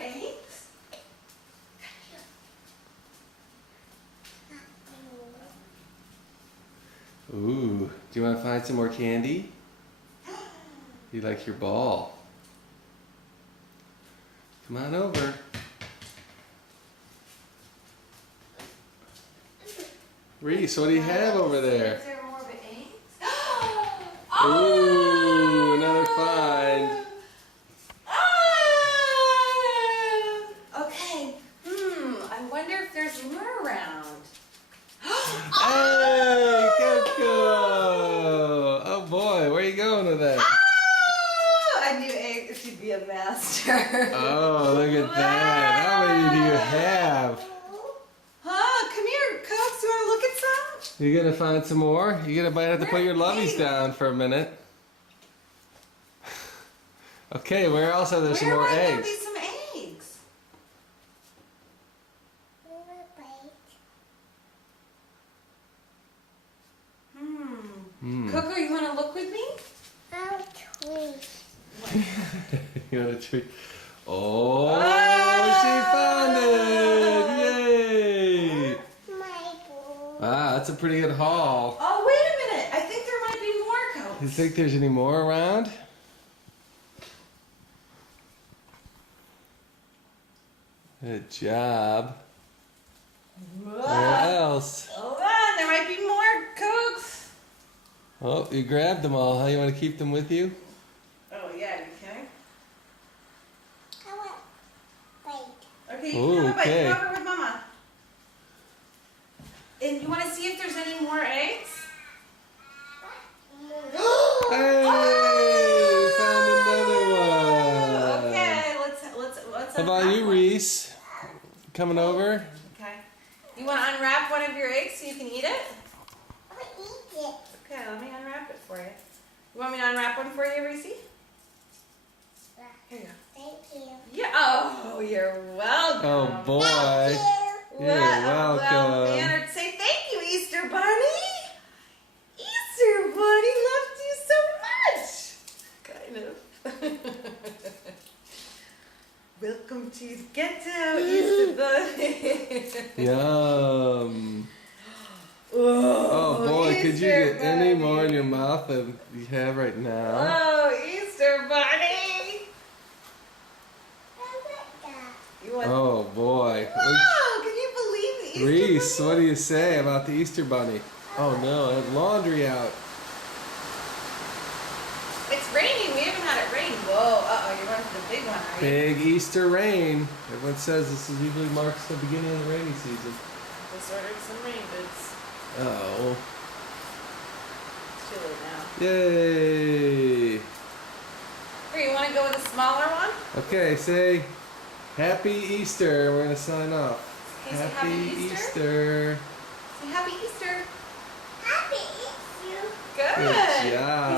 eggs? Ooh, do you want to find some more candy? You like your ball. Come on over. Reese, what do you have over there? Is there more of eggs? Ooh, another find. Okay. I wonder if there's more around. Hey, Coco! Oh boy, where are you going with that? I knew eggs should be a master. Oh, look at that. How many do you have? Huh? Come here, Cokes. You want to look at some? You gonna find some more? You might have to put your loveys Hey. down for a minute. Okay, where else are there some Where more might there eggs? be some eggs? Coco, you want to look with me? You want a treat? Oh, she found it! Yay! Wow, that's a pretty good haul. Oh, wait a minute. I think there might be more, Coco. You think there's any more around? Good job. Where else? Hold on, there might be more Cokes. Oh, you grabbed them all. How you want to keep them with you? Oh, yeah, you can. Okay, you Ooh, can have a bite. okay. Come over with Mama. And you want to see if there's any more eggs? Hey, we found another one. Okay, let's How about you, Reese? Coming over? Okay. You want to unwrap one of your eggs so you can eat it? Okay, let me unwrap it for you. You want me to unwrap one for you, Reese? Here you go. Thank you. Yeah. Oh, you're welcome. Oh boy. You're Well welcome. mannered. Say thank you, Easter Bunny. Easter Bunny loves you so much. Kind of. Welcome to the ghetto, Easter Bunny. Yum. Oh boy, could you Easter get any Bunny. more in your mouth than you have right now? Oh, Easter Bunny. You want? Oh boy. Wow, can you believe the Easter Reese, Bunny? what do you say about the Easter Bunny? Oh no, I have laundry out. It's raining. We haven't had it rain. Whoa, uh-oh, you're running for the big one, are you? Big Easter rain. Everyone says this is usually marks the beginning of the rainy season. Just ordered some rain boots. Oh. It's too late now. Yay. Here, you want to go with a smaller one? Okay, say Happy Easter. We're going to sign off. Okay, say Happy Easter. Easter. Say Happy Easter. Happy Easter. Good. Good job.